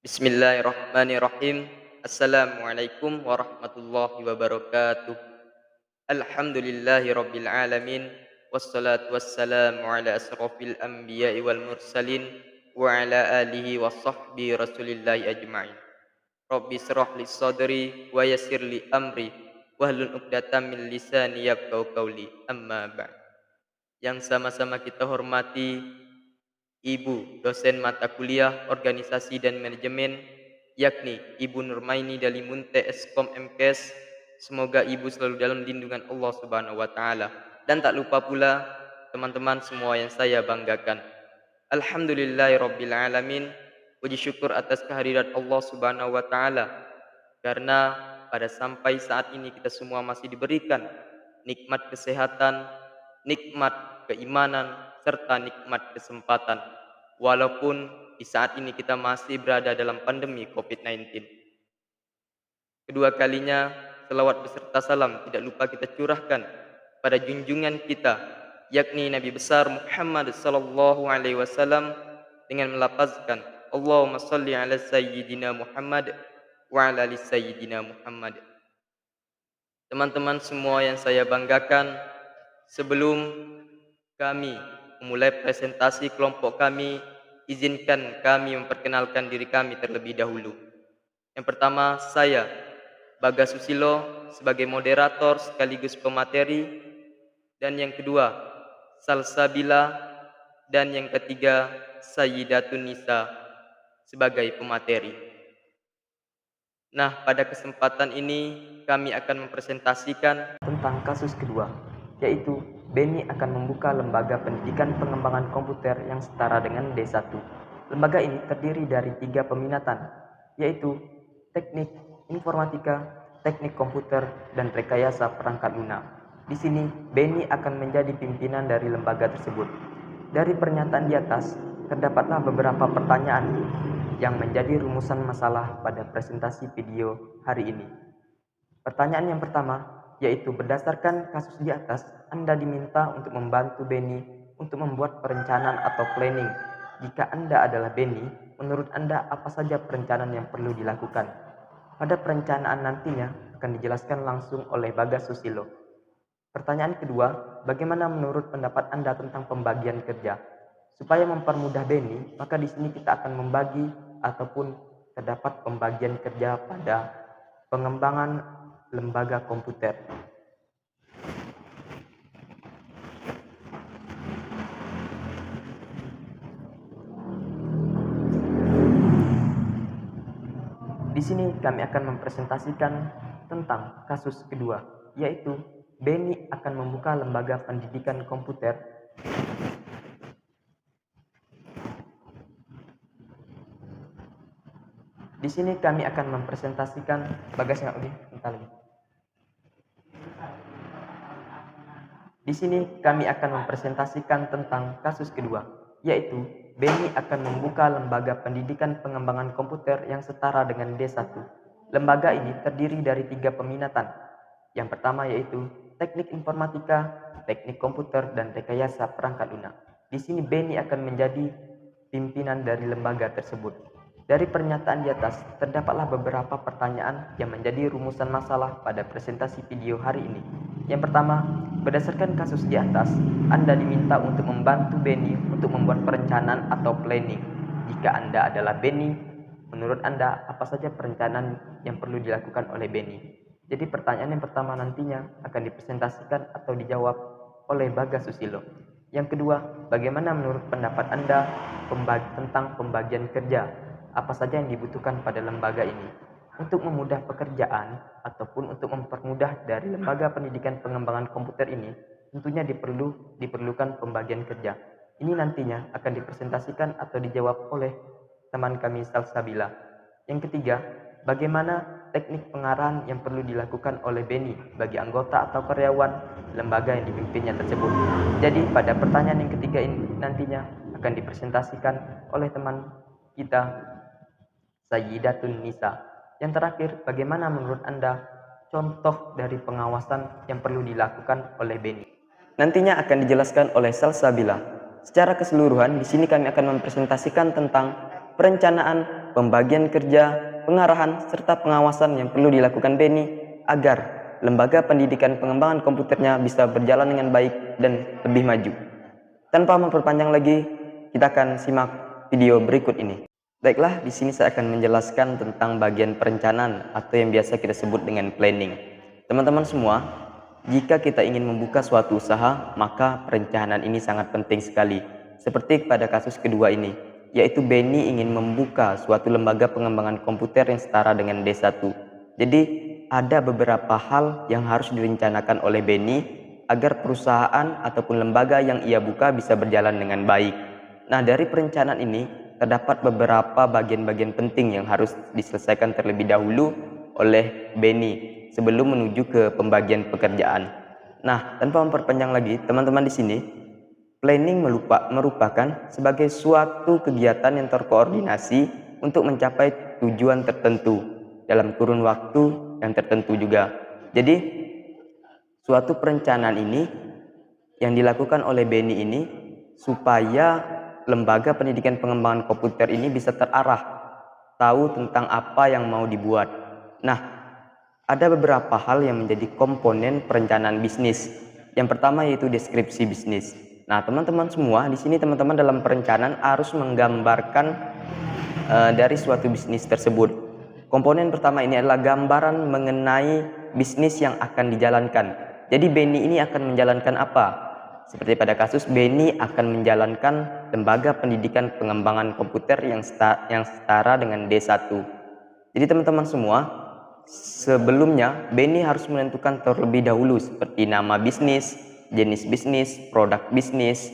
Bismillahirrahmanirrahim. Assalamualaikum warahmatullahi wabarakatuh. Alhamdulillahi rabbil alamin. Wassalatu wassalamu ala asrafil anbiya'i wal mursalin wa ala alihi wa sahbihi rasulillahi ajma'in. Rabbi syrah li sadri wa yassir li amri wahlul 'uqdatam min lisani yafqahu qawli. Amma ba'd. Yang sama-sama kita hormati Ibu dosen mata kuliah Organisasi dan Manajemen, yakni Ibu Nurmaini Dalimunte Eskom MKes. Semoga Ibu selalu dalam lindungan Allah Subhanahu wa taala. Dan tak lupa pula teman-teman semua yang saya banggakan. Alhamdulillahirabbil alamin. Puji syukur atas kehadirat Allah Subhanahu wa taala karena pada sampai saat ini kita semua masih diberikan nikmat kesehatan, nikmat keimanan, serta nikmat kesempatan. Walaupun di saat ini kita masih berada dalam pandemi COVID-19. Kedua kalinya, selawat beserta salam tidak lupa kita curahkan pada junjungan kita, yakni Nabi besar Muhammad sallallahu alaihi wasallam dengan melafazkan Allahumma shalli ala sayyidina Muhammad wa ala ali sayyidina Muhammad. Teman-teman semua yang saya banggakan, sebelum kami memulai presentasi kelompok kami, izinkan kami memperkenalkan diri kami terlebih dahulu. Yang pertama, saya, Bagas Susilo, sebagai moderator sekaligus pemateri. Dan yang kedua, Salsabila. Dan yang ketiga, Sayyidatun Nisa, sebagai pemateri. Nah, pada kesempatan ini kami akan mempresentasikan tentang kasus kedua, yaitu BENI akan membuka lembaga pendidikan pengembangan komputer yang setara dengan D1. Lembaga ini terdiri dari 3 peminatan, yaitu teknik informatika, teknik komputer, dan rekayasa perangkat lunak. Di sini, BENI akan menjadi pimpinan dari lembaga tersebut. Dari pernyataan di atas, terdapatlah beberapa pertanyaan yang menjadi rumusan masalah pada presentasi video hari ini. Pertanyaan yang pertama, yaitu berdasarkan kasus di atas, Anda diminta untuk membantu BENI untuk membuat perencanaan atau planning. Jika Anda adalah BENI, menurut Anda apa saja perencanaan yang perlu dilakukan? Pada perencanaan nantinya akan dijelaskan langsung oleh Bagas Susilo. Pertanyaan kedua, bagaimana menurut pendapat Anda tentang pembagian kerja? Supaya mempermudah BENI, maka di sini kita akan membagi ataupun terdapat pembagian kerja pada pengembangan lembaga komputer. Di sini kami akan mempresentasikan tentang kasus kedua, yaitu BENI akan membuka lembaga pendidikan komputer. Di sini kami akan mempresentasikan Bagas nggak udah, bentar lagi. Di sini kami akan mempresentasikan tentang kasus kedua, yaitu BENI akan membuka lembaga pendidikan pengembangan komputer yang setara dengan D1. Lembaga ini terdiri dari 3 peminatan. Yang pertama yaitu teknik informatika, teknik komputer, dan rekayasa perangkat lunak. Di sini BENI akan menjadi pimpinan dari lembaga tersebut. Dari pernyataan di atas, terdapatlah beberapa pertanyaan yang menjadi rumusan masalah pada presentasi video hari ini. Yang pertama, berdasarkan kasus di atas, Anda diminta untuk membantu BENI untuk membuat perencanaan atau planning. Jika Anda adalah BENI, menurut Anda apa saja perencanaan yang perlu dilakukan oleh BENI? Jadi pertanyaan yang pertama nantinya akan dipresentasikan atau dijawab oleh Bagas Susilo. Yang kedua, bagaimana menurut pendapat Anda tentang pembagian kerja? Apa saja yang dibutuhkan pada lembaga ini? Untuk memudah pekerjaan ataupun untuk mempermudah dari lembaga pendidikan pengembangan komputer ini, tentunya diperlukan pembagian kerja. Ini nantinya akan dipresentasikan atau dijawab oleh teman kami Salsabila. Yang ketiga, bagaimana teknik pengarahan yang perlu dilakukan oleh BENI bagi anggota atau karyawan lembaga yang dipimpinnya tersebut. Jadi pada pertanyaan yang ketiga ini nantinya akan dipresentasikan oleh teman kita Sayyidatun Nisa. Yang terakhir, bagaimana menurut Anda contoh dari pengawasan yang perlu dilakukan oleh BENI? Nantinya akan dijelaskan oleh Salsabila. Secara keseluruhan, di sini kami akan mempresentasikan tentang perencanaan, pembagian kerja, pengarahan, serta pengawasan yang perlu dilakukan BENI agar lembaga pendidikan pengembangan komputernya bisa berjalan dengan baik dan lebih maju. Tanpa memperpanjang lagi, kita akan simak video berikut ini. Baiklah, di sini saya akan menjelaskan tentang bagian perencanaan atau yang biasa kita sebut dengan planning. Teman-teman semua, jika kita ingin membuka suatu usaha, maka perencanaan ini sangat penting sekali. Seperti pada kasus kedua ini, yaitu BENI ingin membuka suatu lembaga pengembangan komputer yang setara dengan D1. Jadi, ada beberapa hal yang harus direncanakan oleh BENI agar perusahaan ataupun lembaga yang ia buka bisa berjalan dengan baik. Nah, dari perencanaan ini terdapat beberapa bagian-bagian penting yang harus diselesaikan terlebih dahulu oleh BENI sebelum menuju ke pembagian pekerjaan. Nah, tanpa memperpanjang lagi, teman-teman di sini, planning merupakan sebagai suatu kegiatan yang terkoordinasi untuk mencapai tujuan tertentu dalam kurun waktu yang tertentu juga. Jadi, suatu perencanaan ini yang dilakukan oleh BENI ini supaya lembaga pendidikan pengembangan komputer ini bisa terarah, tahu tentang apa yang mau dibuat. Nah, ada beberapa hal yang menjadi komponen perencanaan bisnis. Yang pertama yaitu deskripsi bisnis. Nah, teman-teman semua, di sini teman-teman dalam perencanaan harus menggambarkan dari suatu bisnis tersebut. Komponen pertama ini adalah gambaran mengenai bisnis yang akan dijalankan. Jadi BENI ini akan menjalankan apa? Seperti pada kasus BENI akan menjalankan lembaga pendidikan pengembangan komputer yang setara dengan D1. Jadi teman-teman semua, sebelumnya BENI harus menentukan terlebih dahulu seperti nama bisnis, jenis bisnis, produk bisnis,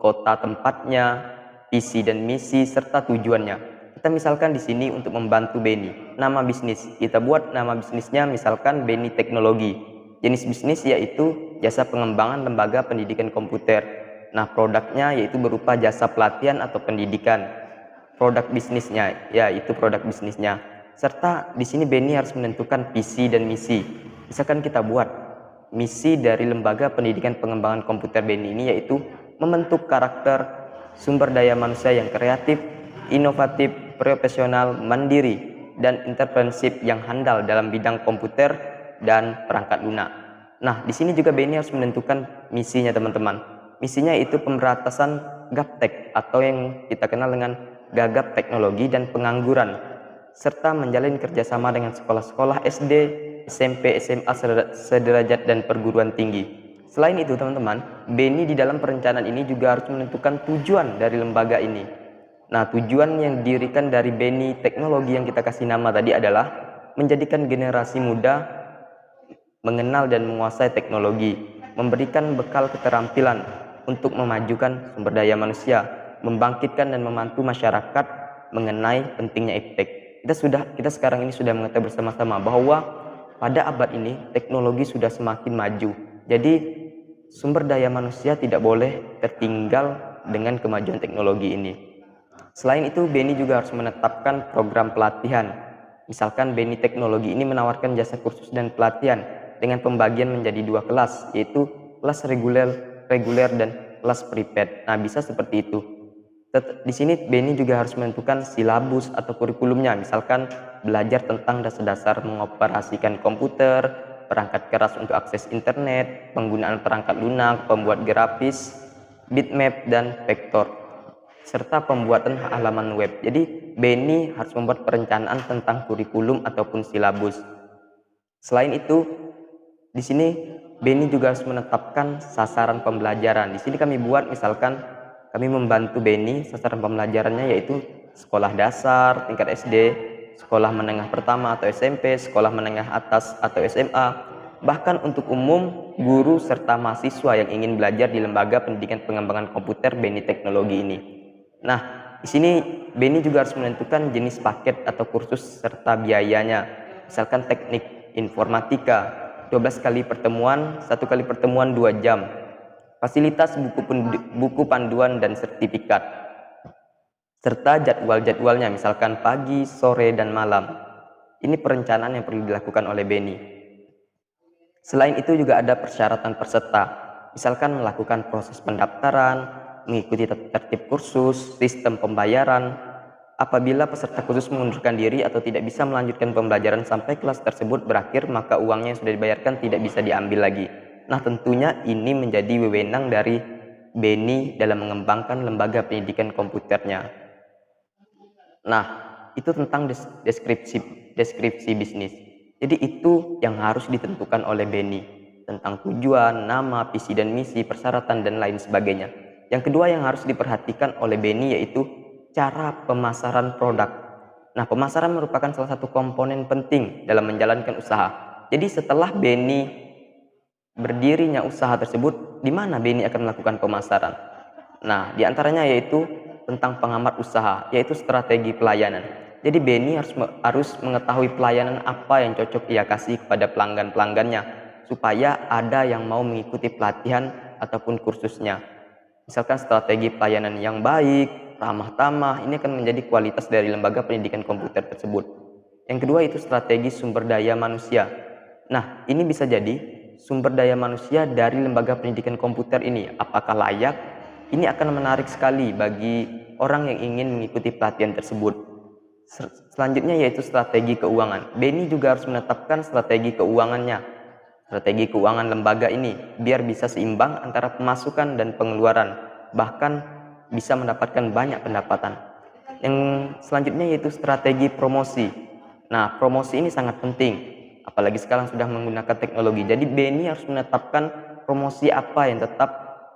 kota tempatnya, visi dan misi, serta tujuannya. Kita misalkan di sini untuk membantu BENI, nama bisnis, kita buat nama bisnisnya misalkan BENI Teknologi. Jenis bisnis yaitu jasa pengembangan lembaga pendidikan komputer. Nah, produknya yaitu berupa jasa pelatihan atau pendidikan. Produk bisnisnya yaitu produk bisnisnya. Serta di sini BENI harus menentukan visi dan misi. Misalkan kita buat misi dari lembaga pendidikan pengembangan komputer BENI ini yaitu membentuk karakter sumber daya manusia yang kreatif, inovatif, profesional, mandiri, dan entrepreneurship yang handal dalam bidang komputer dan perangkat lunak. Nah, di sini juga BENI harus menentukan misinya, teman-teman. Misinya itu pemberantasan gaptek atau yang kita kenal dengan gagap teknologi dan pengangguran, serta menjalin kerjasama dengan sekolah-sekolah SD, SMP, SMA sederajat dan perguruan tinggi. Selain itu, teman-teman, BENI di dalam perencanaan ini juga harus menentukan tujuan dari lembaga ini. Nah, tujuan yang didirikan dari BENI Teknologi yang kita kasih nama tadi adalah menjadikan generasi muda mengenal dan menguasai teknologi, memberikan bekal keterampilan untuk memajukan sumber daya manusia, membangkitkan dan membantu masyarakat mengenai pentingnya iptek. Kita sekarang ini sudah mengetahui bersama-sama bahwa pada abad ini teknologi sudah semakin maju. Jadi sumber daya manusia tidak boleh tertinggal dengan kemajuan teknologi ini. Selain itu, BENI juga harus menetapkan program pelatihan. Misalkan BENI Teknologi ini menawarkan jasa kursus dan pelatihan dengan pembagian menjadi dua kelas, yaitu kelas reguler dan kelas prepaid. Nah, bisa seperti itu. Di sini BENI juga harus menentukan silabus atau kurikulumnya, misalkan belajar tentang dasar-dasar mengoperasikan komputer, perangkat keras untuk akses internet, penggunaan perangkat lunak, pembuat grafis, bitmap dan vektor, serta pembuatan halaman web. Jadi BENI harus membuat perencanaan tentang kurikulum ataupun silabus. Selain itu, di sini BENI juga harus menetapkan sasaran pembelajaran. Di sini kami buat misalkan kami membantu BENI, sasaran pembelajarannya yaitu sekolah dasar tingkat SD, sekolah menengah pertama atau SMP, sekolah menengah atas atau SMA, bahkan untuk umum, guru serta mahasiswa yang ingin belajar di lembaga pendidikan pengembangan komputer BENI Teknologi ini. Nah, di sini BENI juga harus menentukan jenis paket atau kursus serta biayanya. Misalkan teknik informatika, 12 kali pertemuan, 1 kali pertemuan 2 jam. Fasilitas buku panduan dan sertifikat. Serta jadwal-jadwalnya, misalkan pagi, sore, dan malam. Ini perencanaan yang perlu dilakukan oleh BENI. Selain itu juga ada persyaratan peserta. Misalkan melakukan proses pendaftaran, mengikuti tertib kursus, sistem pembayaran, Apabila peserta khusus mengundurkan diri atau tidak bisa melanjutkan pembelajaran sampai kelas tersebut berakhir, maka uangnya yang sudah dibayarkan tidak bisa diambil lagi. Nah, tentunya ini menjadi wewenang dari BENI dalam mengembangkan lembaga pendidikan komputernya. Nah, itu tentang deskripsi bisnis. Jadi itu yang harus ditentukan oleh BENI tentang tujuan, nama, visi dan misi, persyaratan dan lain sebagainya. Yang kedua yang harus diperhatikan oleh BENI yaitu cara pemasaran produk. Nah, pemasaran merupakan salah satu komponen penting dalam menjalankan usaha. Jadi setelah BENI berdirinya usaha tersebut, di mana BENI akan melakukan pemasaran? Nah, diantaranya yaitu tentang pengamat usaha, yaitu strategi pelayanan. Jadi BENI harus mengetahui pelayanan apa yang cocok ia kasih kepada pelanggan-pelanggannya, supaya ada yang mau mengikuti pelatihan ataupun kursusnya. Misalkan strategi pelayanan yang baik, ramah tamah, ini akan menjadi kualitas dari lembaga pendidikan komputer tersebut. Yang kedua itu strategi sumber daya manusia. Nah, ini bisa jadi sumber daya manusia dari lembaga pendidikan komputer ini apakah layak? Ini akan menarik sekali bagi orang yang ingin mengikuti pelatihan tersebut. Selanjutnya yaitu strategi keuangan. BENI juga harus menetapkan strategi keuangannya, strategi keuangan lembaga ini biar bisa seimbang antara pemasukan dan pengeluaran, bahkan bisa mendapatkan banyak pendapatan. Yang selanjutnya yaitu strategi promosi. Nah, promosi ini sangat penting, apalagi sekarang sudah menggunakan teknologi. Jadi BENI harus menetapkan promosi apa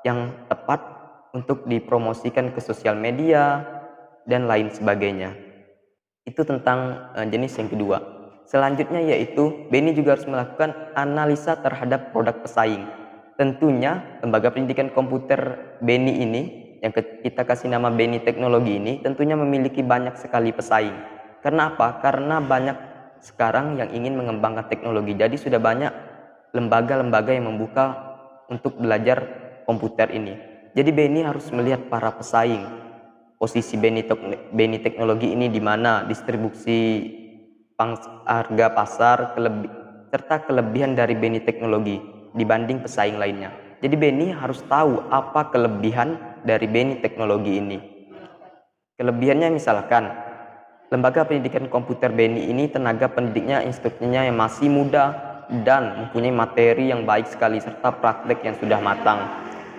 yang tepat untuk dipromosikan ke sosial media dan lain sebagainya. Itu tentang jenis yang kedua. Selanjutnya yaitu BENI juga harus melakukan analisa terhadap produk pesaing. Tentunya lembaga pendidikan komputer BENI ini yang kita kasih nama BENI Teknologi ini tentunya memiliki banyak sekali pesaing. Karena apa? Karena banyak sekarang yang ingin mengembangkan teknologi. Jadi sudah banyak lembaga-lembaga yang membuka untuk belajar komputer ini. Jadi BENI harus melihat para pesaing. Posisi BENI Teknologi ini di mana, distribusi harga pasar, serta kelebihan dari BENI Teknologi dibanding pesaing lainnya. Jadi BENI harus tahu apa kelebihan dari BENI Teknologi ini. Kelebihannya misalkan, lembaga pendidikan komputer BENI ini tenaga pendidiknya, instrukturnya yang masih muda dan mempunyai materi yang baik sekali serta praktek yang sudah matang.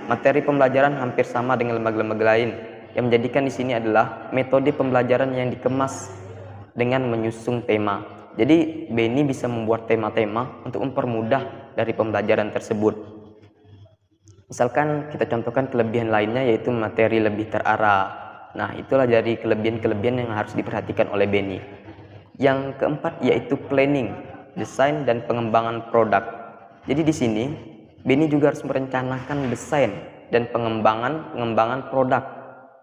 Materi pembelajaran hampir sama dengan lembaga-lembaga lain. Yang menjadikan di sini adalah metode pembelajaran yang dikemas dengan menyusung tema. Jadi BENI bisa membuat tema-tema untuk mempermudah dari pembelajaran tersebut. Misalkan kita contohkan kelebihan lainnya yaitu materi lebih terarah. Nah, itulah dari kelebihan-kelebihan yang harus diperhatikan oleh BENI. Yang keempat yaitu planning, desain dan pengembangan produk. Jadi di sini BENI juga harus merencanakan desain dan pengembangan produk,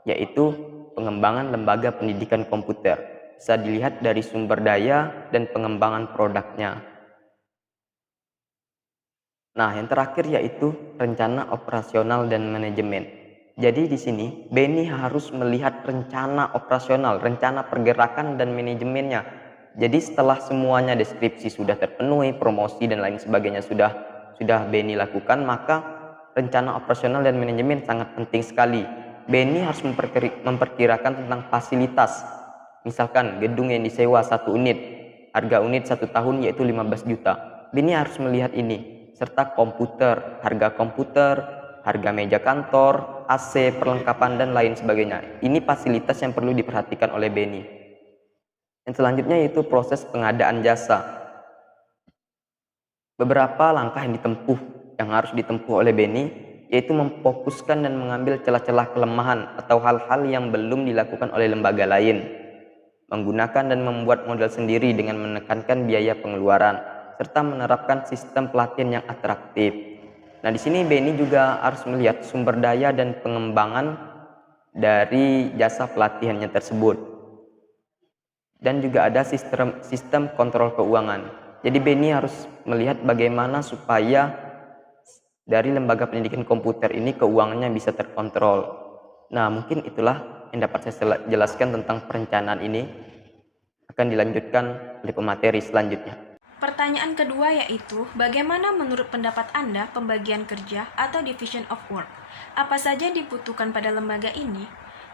yaitu pengembangan lembaga pendidikan komputer. Bisa dilihat dari sumber daya dan pengembangan produknya. Nah, yang terakhir yaitu rencana operasional dan manajemen. Jadi di sini BENI harus melihat rencana operasional, rencana pergerakan dan manajemennya. Jadi setelah semuanya deskripsi sudah terpenuhi, promosi dan lain sebagainya sudah BENI lakukan, maka rencana operasional dan manajemen sangat penting sekali. BENI harus memperkirakan tentang fasilitas. Misalkan gedung yang disewa 1 unit, harga unit 1 tahun yaitu 15 juta. BENI harus melihat ini, serta komputer, harga meja kantor, AC, perlengkapan dan lain sebagainya. Ini fasilitas yang perlu diperhatikan oleh BENI. Yang selanjutnya yaitu proses pengadaan jasa. Beberapa langkah yang harus ditempuh oleh BENI yaitu memfokuskan dan mengambil celah-celah kelemahan atau hal-hal yang belum dilakukan oleh lembaga lain, menggunakan dan membuat model sendiri dengan menekankan biaya pengeluaran, serta menerapkan sistem pelatihan yang atraktif. Nah, di sini BENI juga harus melihat sumber daya dan pengembangan dari jasa pelatihannya tersebut. Dan juga ada sistem kontrol keuangan. Jadi BENI harus melihat bagaimana supaya dari lembaga pendidikan komputer ini keuangannya bisa terkontrol. Nah, mungkin itulah yang dapat saya jelaskan tentang perencanaan ini. Akan dilanjutkan oleh pemateri selanjutnya. Pertanyaan kedua yaitu, bagaimana menurut pendapat Anda pembagian kerja atau division of work? Apa saja dibutuhkan pada lembaga ini?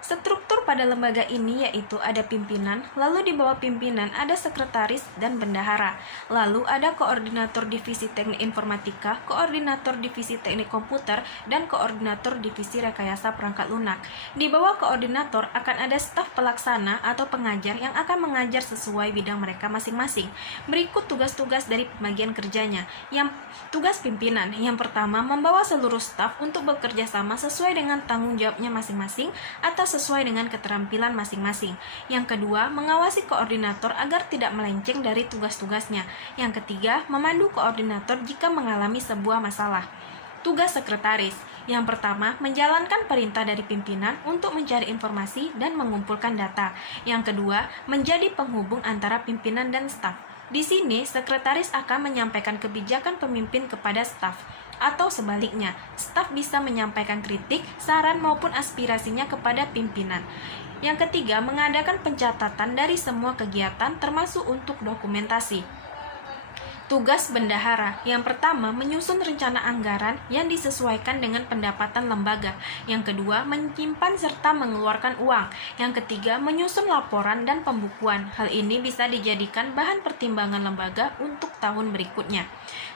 Struktur pada lembaga ini yaitu ada pimpinan, lalu di bawah pimpinan ada sekretaris dan bendahara, lalu ada koordinator divisi teknik informatika, koordinator divisi teknik komputer, dan koordinator divisi rekayasa perangkat lunak. Di bawah koordinator akan ada staf pelaksana atau pengajar yang akan mengajar sesuai bidang mereka masing-masing. Berikut tugas-tugas dari pembagian kerjanya. Tugas pimpinan, yang pertama membawa seluruh staf untuk bekerja sama sesuai dengan tanggung jawabnya masing-masing atau sesuai dengan keterampilan masing-masing. Yang kedua, mengawasi koordinator agar tidak melenceng dari tugas-tugasnya. Yang ketiga, memandu koordinator jika mengalami sebuah masalah. Tugas sekretaris. Yang pertama, menjalankan perintah dari pimpinan untuk mencari informasi dan mengumpulkan data. Yang kedua, menjadi penghubung antara pimpinan dan staf. Di sini, sekretaris akan menyampaikan kebijakan pemimpin kepada staf. Atau sebaliknya, staf bisa menyampaikan kritik, saran maupun aspirasinya kepada pimpinan. Yang ketiga, mengadakan pencatatan dari semua kegiatan termasuk untuk dokumentasi. Tugas bendahara. Yang pertama, menyusun rencana anggaran yang disesuaikan dengan pendapatan lembaga. Yang kedua, menyimpan serta mengeluarkan uang. Yang ketiga, menyusun laporan dan pembukuan. Hal ini bisa dijadikan bahan pertimbangan lembaga untuk tahun berikutnya.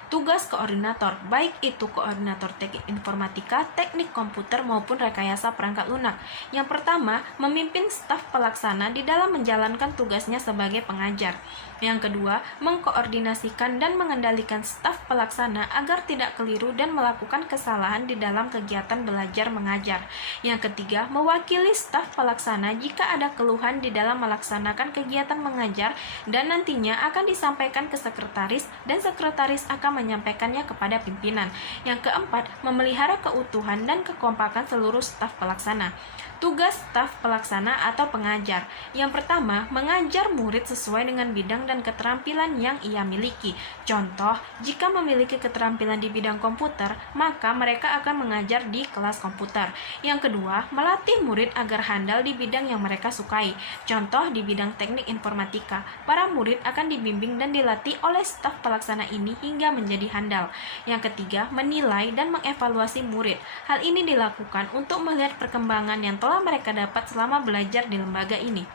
Tugas koordinator, baik itu koordinator teknik informatika, teknik komputer maupun rekayasa perangkat lunak. Yang pertama, memimpin staf pelaksana di dalam menjalankan tugasnya sebagai pengajar. Yang kedua, mengkoordinasikan dan mengendalikan staf pelaksana agar tidak keliru dan melakukan kesalahan di dalam kegiatan belajar mengajar. Yang ketiga, mewakili staf pelaksana jika ada keluhan di dalam melaksanakan kegiatan mengajar dan nantinya akan disampaikan ke sekretaris dan sekretaris akan menyampaikannya kepada pimpinan. Yang keempat, memelihara keutuhan dan kekompakan seluruh staf pelaksana. Tugas staf pelaksana atau pengajar. Yang pertama, mengajar murid sesuai dengan bidang dan keterampilan yang ia miliki. Contoh, jika memiliki keterampilan di bidang komputer, maka mereka akan mengajar di kelas komputer. Yang kedua, melatih murid agar handal di bidang yang mereka sukai. Contoh, di bidang teknik informatika, para murid akan dibimbing dan dilatih oleh staf pelaksana ini hingga menjadi handal. Yang ketiga, menilai dan mengevaluasi murid. Hal ini dilakukan untuk melihat perkembangan yang telah mereka dapat selama belajar di lembaga ini.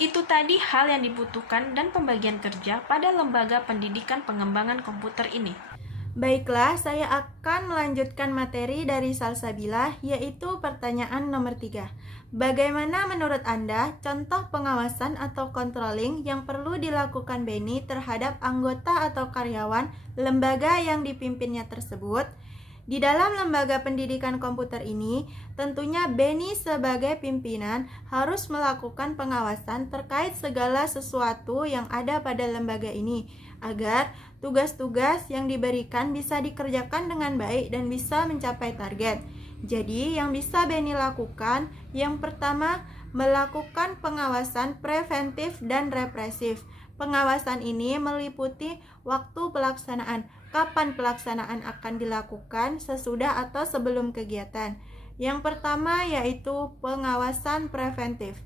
Itu tadi hal yang dibutuhkan dan pembagian kerja pada lembaga pendidikan pengembangan komputer ini. Baiklah, saya akan melanjutkan materi dari Salsabila, yaitu pertanyaan nomor 3. Bagaimana menurut Anda contoh pengawasan atau controlling yang perlu dilakukan Beni terhadap anggota atau karyawan lembaga yang dipimpinnya tersebut? Di dalam lembaga pendidikan komputer ini, tentunya Beni sebagai pimpinan harus melakukan pengawasan terkait segala sesuatu yang ada pada lembaga ini, agar tugas-tugas yang diberikan bisa dikerjakan dengan baik dan bisa mencapai target. Jadi, yang bisa Beni lakukan, yang pertama, melakukan pengawasan preventif dan represif. Pengawasan ini meliputi waktu pelaksanaan, kapan pelaksanaan akan dilakukan, sesudah atau sebelum kegiatan. Yang pertama yaitu pengawasan preventif.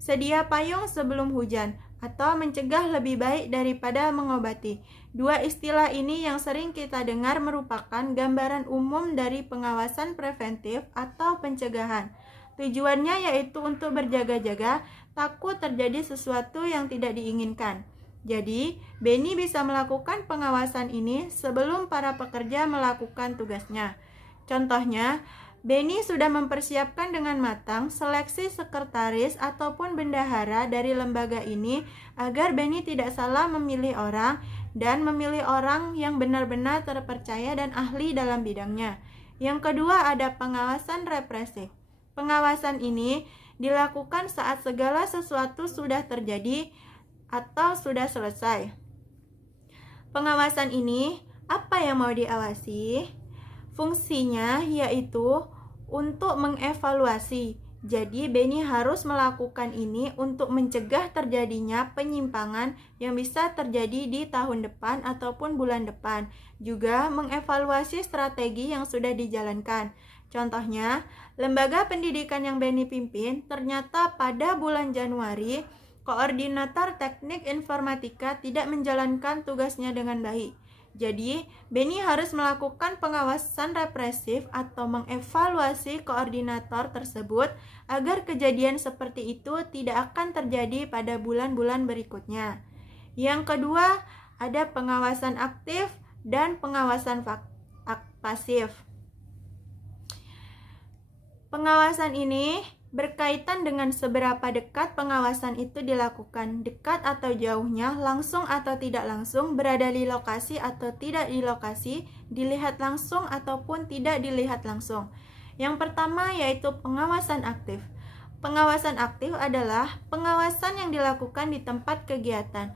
Sedia payung sebelum hujan atau mencegah lebih baik daripada mengobati. Dua istilah ini yang sering kita dengar merupakan gambaran umum dari pengawasan preventif atau pencegahan. Tujuannya yaitu untuk berjaga-jaga, takut terjadi sesuatu yang tidak diinginkan. Jadi, Beni bisa melakukan pengawasan ini sebelum para pekerja melakukan tugasnya. Contohnya, Beni sudah mempersiapkan dengan matang seleksi sekretaris ataupun bendahara dari lembaga ini agar Beni tidak salah memilih orang dan memilih orang yang benar-benar terpercaya dan ahli dalam bidangnya. Yang kedua ada pengawasan represif. Pengawasan ini dilakukan saat segala sesuatu sudah terjadi atau sudah selesai. Pengawasan ini apa yang mau diawasi? Fungsinya yaitu untuk mengevaluasi. Jadi Beni harus melakukan ini untuk mencegah terjadinya penyimpangan yang bisa terjadi di tahun depan ataupun bulan depan. Juga mengevaluasi strategi yang sudah dijalankan. Contohnya, lembaga pendidikan yang Beni pimpin ternyata pada bulan Januari koordinator teknik informatika tidak menjalankan tugasnya dengan baik. Jadi, Beni harus melakukan pengawasan represif atau mengevaluasi koordinator tersebut agar kejadian seperti itu tidak akan terjadi pada bulan-bulan berikutnya. Yang kedua, ada pengawasan aktif dan pengawasan pasif. Pengawasan ini berkaitan dengan seberapa dekat pengawasan itu dilakukan, dekat atau jauhnya, langsung atau tidak langsung, berada di lokasi atau tidak di lokasi, dilihat langsung ataupun tidak dilihat langsung. Yang pertama yaitu pengawasan aktif. Pengawasan aktif adalah pengawasan yang dilakukan di tempat kegiatan,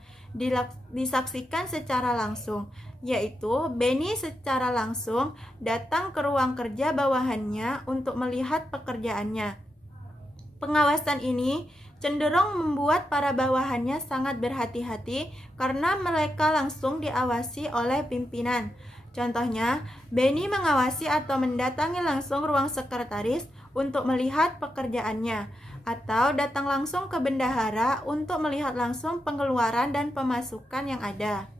disaksikan secara langsung, yaitu Beni secara langsung datang ke ruang kerja bawahannya untuk melihat pekerjaannya. Pengawasan ini cenderung membuat para bawahannya sangat berhati-hati karena mereka langsung diawasi oleh pimpinan. Contohnya, Beni mengawasi atau mendatangi langsung ruang sekretaris untuk melihat pekerjaannya, atau datang langsung ke bendahara untuk melihat langsung pengeluaran dan pemasukan yang ada.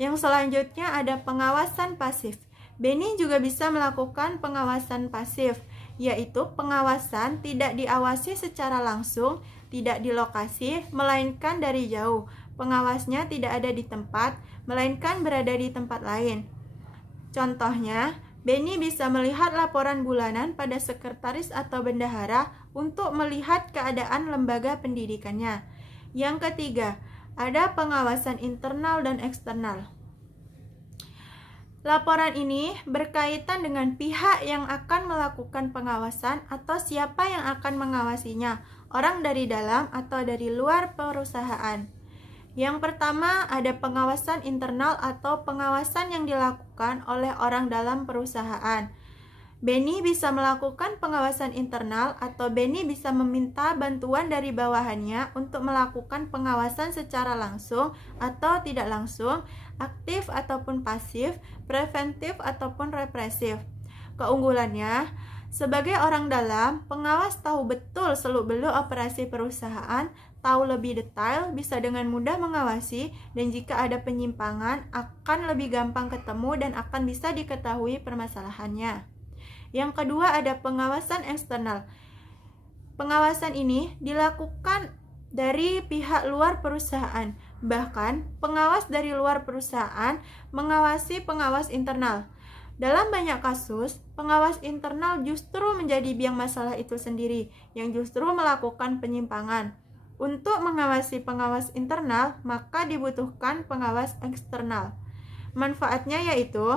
Yang selanjutnya ada pengawasan pasif. Beni juga bisa melakukan pengawasan pasif, yaitu pengawasan tidak diawasi secara langsung, tidak di lokasi, melainkan dari jauh. Pengawasnya tidak ada di tempat, melainkan berada di tempat lain. Contohnya, Beni bisa melihat laporan bulanan pada sekretaris atau bendahara untuk melihat keadaan lembaga pendidikannya. Yang ketiga, ada pengawasan internal dan eksternal. Laporan ini berkaitan dengan pihak yang akan melakukan pengawasan atau siapa yang akan mengawasinya, orang dari dalam atau dari luar perusahaan. Yang pertama, ada pengawasan internal atau pengawasan yang dilakukan oleh orang dalam perusahaan. Beni bisa melakukan pengawasan internal atau Beni bisa meminta bantuan dari bawahannya untuk melakukan pengawasan secara langsung atau tidak langsung, aktif ataupun pasif, preventif ataupun represif. Keunggulannya, sebagai orang dalam, pengawas tahu betul seluk-beluk operasi perusahaan, tahu lebih detail, bisa dengan mudah mengawasi, dan jika ada penyimpangan akan lebih gampang ketemu dan akan bisa diketahui permasalahannya. Yang kedua ada pengawasan eksternal. Pengawasan ini dilakukan dari pihak luar perusahaan. Bahkan pengawas dari luar perusahaan mengawasi pengawas internal. Dalam banyak kasus, pengawas internal justru menjadi biang masalah itu sendiri, yang justru melakukan penyimpangan. Untuk mengawasi pengawas internal, maka dibutuhkan pengawas eksternal. Manfaatnya yaitu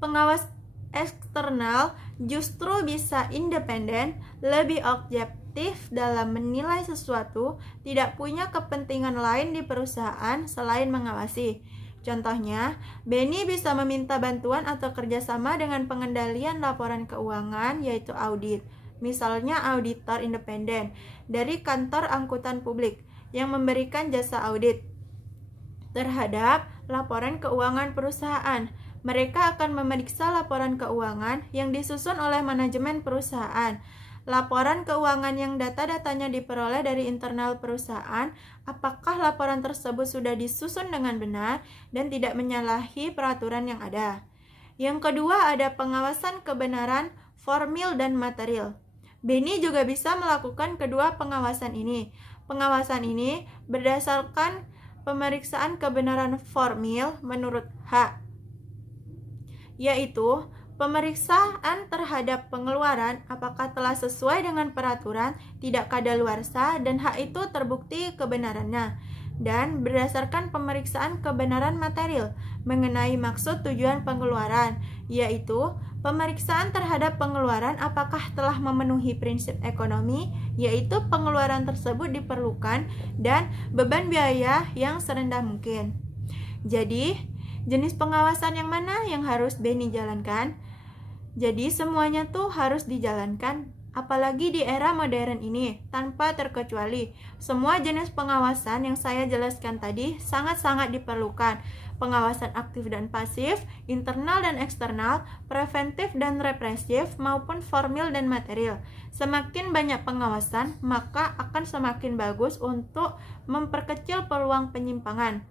pengawas eksternal justru bisa independen, lebih objektif dalam menilai sesuatu, tidak punya kepentingan lain di perusahaan selain mengawasi. Contohnya, Beni bisa meminta bantuan atau kerjasama dengan pengendalian laporan keuangan, yaitu audit. Misalnya auditor independen dari kantor angkutan publik yang memberikan jasa audit terhadap laporan keuangan perusahaan. Mereka akan memeriksa laporan keuangan yang disusun oleh manajemen perusahaan. Laporan keuangan yang data-datanya diperoleh dari internal perusahaan, apakah laporan tersebut sudah disusun dengan benar dan tidak menyalahi peraturan yang ada. Yang kedua ada pengawasan kebenaran formil dan material. Beni juga bisa melakukan kedua pengawasan ini. Pengawasan ini berdasarkan pemeriksaan kebenaran formil menurut H, yaitu pemeriksaan terhadap pengeluaran apakah telah sesuai dengan peraturan, tidak kadaluarsa, dan hak itu terbukti kebenarannya. Dan berdasarkan pemeriksaan kebenaran material mengenai maksud tujuan pengeluaran, yaitu pemeriksaan terhadap pengeluaran apakah telah memenuhi prinsip ekonomi, yaitu pengeluaran tersebut diperlukan dan beban biaya yang serendah mungkin. Jadi, jenis pengawasan yang mana yang harus Beni jalankan? Jadi semuanya tuh harus dijalankan, apalagi di era modern ini, tanpa terkecuali. Semua jenis pengawasan yang saya jelaskan tadi sangat-sangat diperlukan. Pengawasan aktif dan pasif, internal dan eksternal, preventif dan represif, maupun formil dan material. Semakin banyak pengawasan, maka akan semakin bagus untuk memperkecil peluang penyimpangan.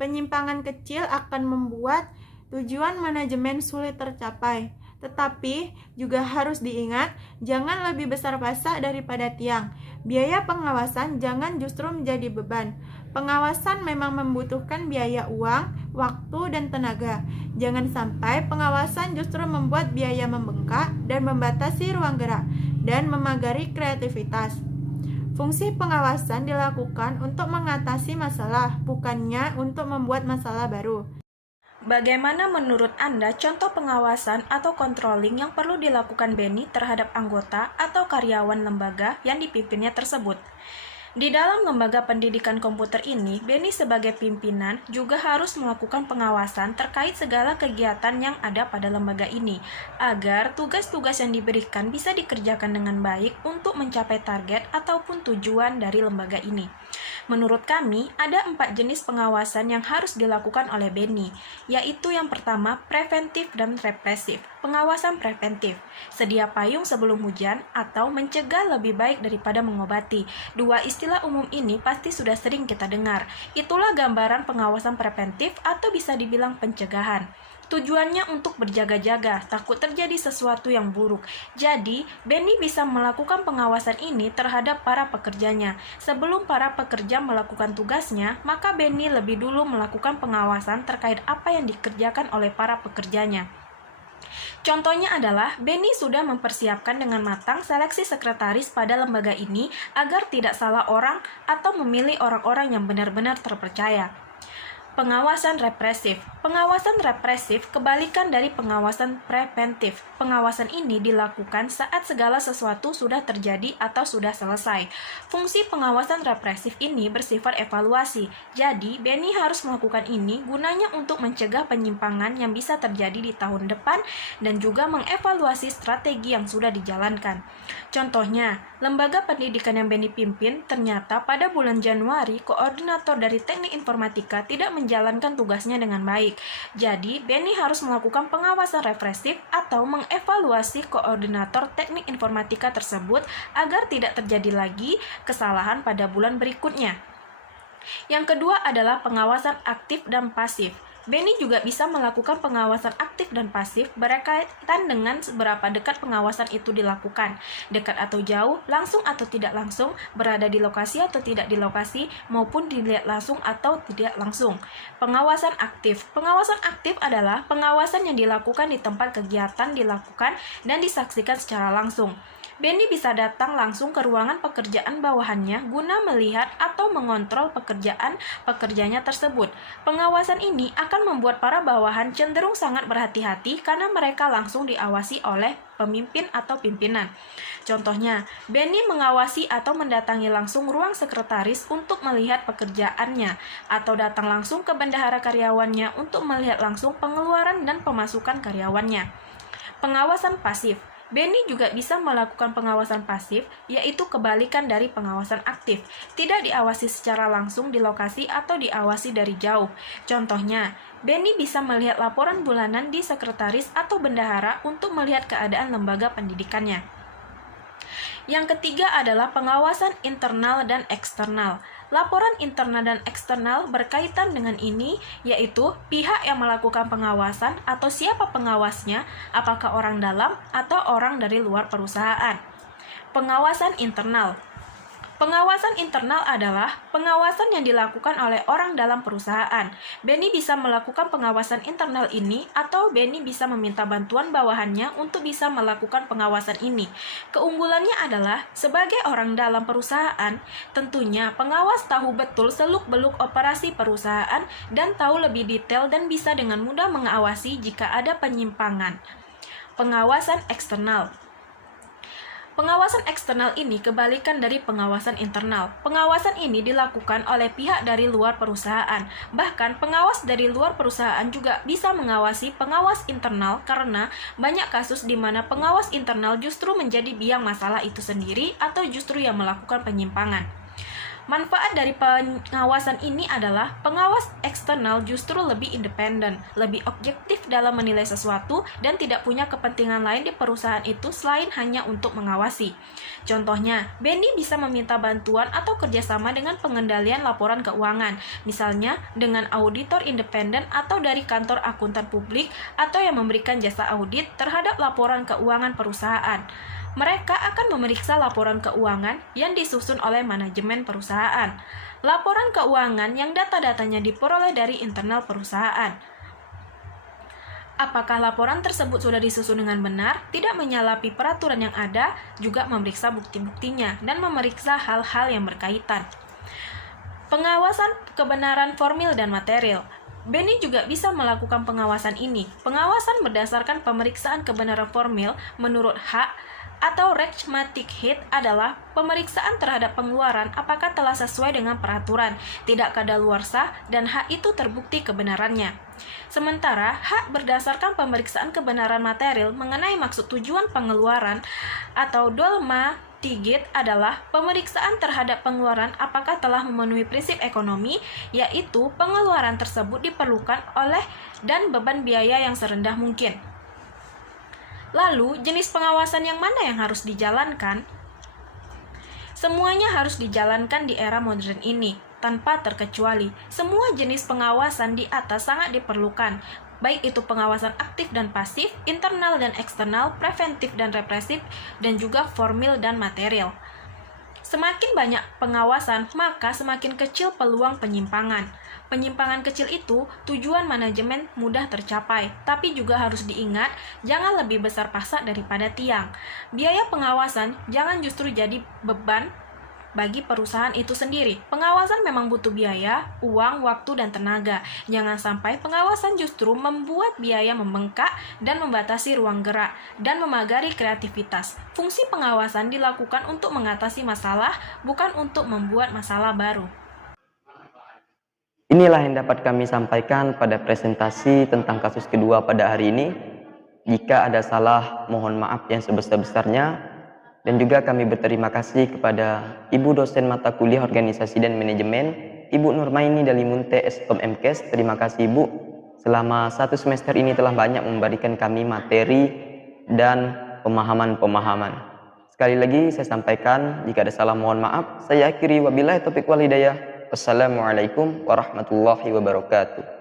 Penyimpangan kecil akan membuat tujuan manajemen sulit tercapai. Tetapi juga harus diingat, jangan lebih besar pasak daripada tiang. Biaya pengawasan jangan justru menjadi beban. Pengawasan memang membutuhkan biaya uang, waktu, dan tenaga. Jangan sampai pengawasan justru membuat biaya membengkak dan membatasi ruang gerak, dan memagari kreativitas. Fungsi pengawasan dilakukan untuk mengatasi masalah, bukannya untuk membuat masalah baru. Bagaimana menurut Anda contoh pengawasan atau controlling yang perlu dilakukan Benny terhadap anggota atau karyawan lembaga yang dipimpinnya tersebut? Di dalam lembaga pendidikan komputer ini, Benny sebagai pimpinan juga harus melakukan pengawasan terkait segala kegiatan yang ada pada lembaga ini, agar tugas-tugas yang diberikan bisa dikerjakan dengan baik untuk mencapai target ataupun tujuan dari lembaga ini. Menurut kami, ada 4 jenis pengawasan yang harus dilakukan oleh Benny, yaitu yang pertama, preventif dan represif. Pengawasan preventif, sedia payung sebelum hujan atau mencegah lebih baik daripada mengobati. Dua istilah umum ini pasti sudah sering kita dengar. Itulah gambaran pengawasan preventif atau bisa dibilang pencegahan. Tujuannya untuk berjaga-jaga, takut terjadi sesuatu yang buruk. Jadi, Benny bisa melakukan pengawasan ini terhadap para pekerjanya. Sebelum para pekerja melakukan tugasnya, maka Benny lebih dulu melakukan pengawasan terkait apa yang dikerjakan oleh para pekerjanya. Contohnya adalah, Benny sudah mempersiapkan dengan matang seleksi sekretaris pada lembaga ini agar tidak salah orang atau memilih orang-orang yang benar-benar terpercaya. Pengawasan represif. Pengawasan represif kebalikan dari pengawasan preventif. Pengawasan ini dilakukan saat segala sesuatu sudah terjadi atau sudah selesai. Fungsi pengawasan represif ini bersifat evaluasi. Jadi, Benny harus melakukan ini gunanya untuk mencegah penyimpangan yang bisa terjadi di tahun depan dan juga mengevaluasi strategi yang sudah dijalankan. Contohnya, lembaga pendidikan yang Benny pimpin ternyata pada bulan Januari koordinator dari teknik informatika tidak menjalankan tugasnya dengan baik. Jadi, Benny harus melakukan pengawasan represif atau mengevaluasi koordinator teknik informatika tersebut agar tidak terjadi lagi kesalahan pada bulan berikutnya. Yang kedua adalah pengawasan aktif dan pasif. Benny juga bisa melakukan pengawasan aktif dan pasif berkaitan dengan seberapa dekat pengawasan itu dilakukan, dekat atau jauh, langsung atau tidak langsung, berada di lokasi atau tidak di lokasi, maupun dilihat langsung atau tidak langsung. Pengawasan aktif. Pengawasan aktif adalah pengawasan yang dilakukan di tempat kegiatan dilakukan dan disaksikan secara langsung. Benny bisa datang langsung ke ruangan pekerjaan bawahannya guna melihat atau mengontrol pekerjanya tersebut. Pengawasan ini akan membuat para bawahan cenderung sangat berhati-hati karena mereka langsung diawasi oleh pemimpin atau pimpinan. Contohnya, Benny mengawasi atau mendatangi langsung ruang sekretaris untuk melihat pekerjaannya, atau datang langsung ke bendahara karyawannya untuk melihat langsung pengeluaran dan pemasukan karyawannya. Pengawasan pasif. Benny juga bisa melakukan pengawasan pasif, yaitu kebalikan dari pengawasan aktif. Tidak diawasi secara langsung di lokasi atau diawasi dari jauh. Contohnya, Benny bisa melihat laporan bulanan di sekretaris atau bendahara untuk melihat keadaan lembaga pendidikannya. Yang ketiga adalah pengawasan internal dan eksternal. Laporan internal dan eksternal berkaitan dengan ini, yaitu pihak yang melakukan pengawasan atau siapa pengawasnya, apakah orang dalam atau orang dari luar perusahaan. Pengawasan internal. Pengawasan internal adalah pengawasan yang dilakukan oleh orang dalam perusahaan. Benny bisa melakukan pengawasan internal ini atau Benny bisa meminta bantuan bawahannya untuk bisa melakukan pengawasan ini. Keunggulannya adalah sebagai orang dalam perusahaan, tentunya pengawas tahu betul seluk-beluk operasi perusahaan dan tahu lebih detail dan bisa dengan mudah mengawasi jika ada penyimpangan. Pengawasan eksternal. Pengawasan eksternal ini kebalikan dari pengawasan internal. Pengawasan ini dilakukan oleh pihak dari luar perusahaan. Bahkan pengawas dari luar perusahaan juga bisa mengawasi pengawas internal karena banyak kasus di mana pengawas internal justru menjadi biang masalah itu sendiri atau justru yang melakukan penyimpangan. Manfaat dari pengawasan ini adalah pengawas eksternal justru lebih independen, lebih objektif dalam menilai sesuatu, dan tidak punya kepentingan lain di perusahaan itu selain hanya untuk mengawasi. Contohnya, BNI bisa meminta bantuan atau kerjasama dengan pengendalian laporan keuangan, misalnya dengan auditor independen atau dari kantor akuntan publik atau yang memberikan jasa audit terhadap laporan keuangan perusahaan. Mereka akan memeriksa laporan keuangan yang disusun oleh manajemen perusahaan. Laporan keuangan yang data-datanya diperoleh dari internal perusahaan. Apakah laporan tersebut sudah disusun dengan benar, tidak menyalahi peraturan yang ada, juga memeriksa bukti-buktinya, dan memeriksa hal-hal yang berkaitan. Pengawasan kebenaran formil dan material. BNI juga bisa melakukan pengawasan ini. Pengawasan berdasarkan pemeriksaan kebenaran formil menurut hak atau Rechtmäßigkeit adalah pemeriksaan terhadap pengeluaran apakah telah sesuai dengan peraturan, tidak kadaluarsa, dan hak itu terbukti kebenarannya. Sementara hak berdasarkan pemeriksaan kebenaran material mengenai maksud tujuan pengeluaran atau Dolma-Tigit adalah pemeriksaan terhadap pengeluaran apakah telah memenuhi prinsip ekonomi, yaitu pengeluaran tersebut diperlukan oleh dan beban biaya yang serendah mungkin. Lalu, jenis pengawasan yang mana yang harus dijalankan? Semuanya harus dijalankan di era modern ini, tanpa terkecuali. Semua jenis pengawasan di atas sangat diperlukan, baik itu pengawasan aktif dan pasif, internal dan eksternal, preventif dan represif, dan juga formil dan material. Semakin banyak pengawasan, maka semakin kecil peluang penyimpangan. Penyimpangan kecil itu tujuan manajemen mudah tercapai, tapi juga harus diingat jangan lebih besar pasak daripada tiang. Biaya pengawasan jangan justru jadi beban bagi perusahaan itu sendiri. Pengawasan memang butuh biaya, uang, waktu, dan tenaga. Jangan sampai pengawasan justru membuat biaya membengkak dan membatasi ruang gerak dan memagari kreativitas. Fungsi pengawasan dilakukan untuk mengatasi masalah, bukan untuk membuat masalah baru. Inilah yang dapat kami sampaikan pada presentasi tentang kasus kedua pada hari ini. Jika ada salah, mohon maaf yang sebesar-besarnya. Dan juga kami berterima kasih kepada Ibu dosen mata kuliah Organisasi dan Manajemen, Ibu Nurmaini Dalimunte Eskom MKes. Terima kasih Ibu. Selama 1 semester ini telah banyak memberikan kami materi dan pemahaman-pemahaman. Sekali lagi saya sampaikan, jika ada salah mohon maaf. Saya akhiri, wabillahi taufiq wal hidayah. Wassalamualaikum warahmatullahi wabarakatuh.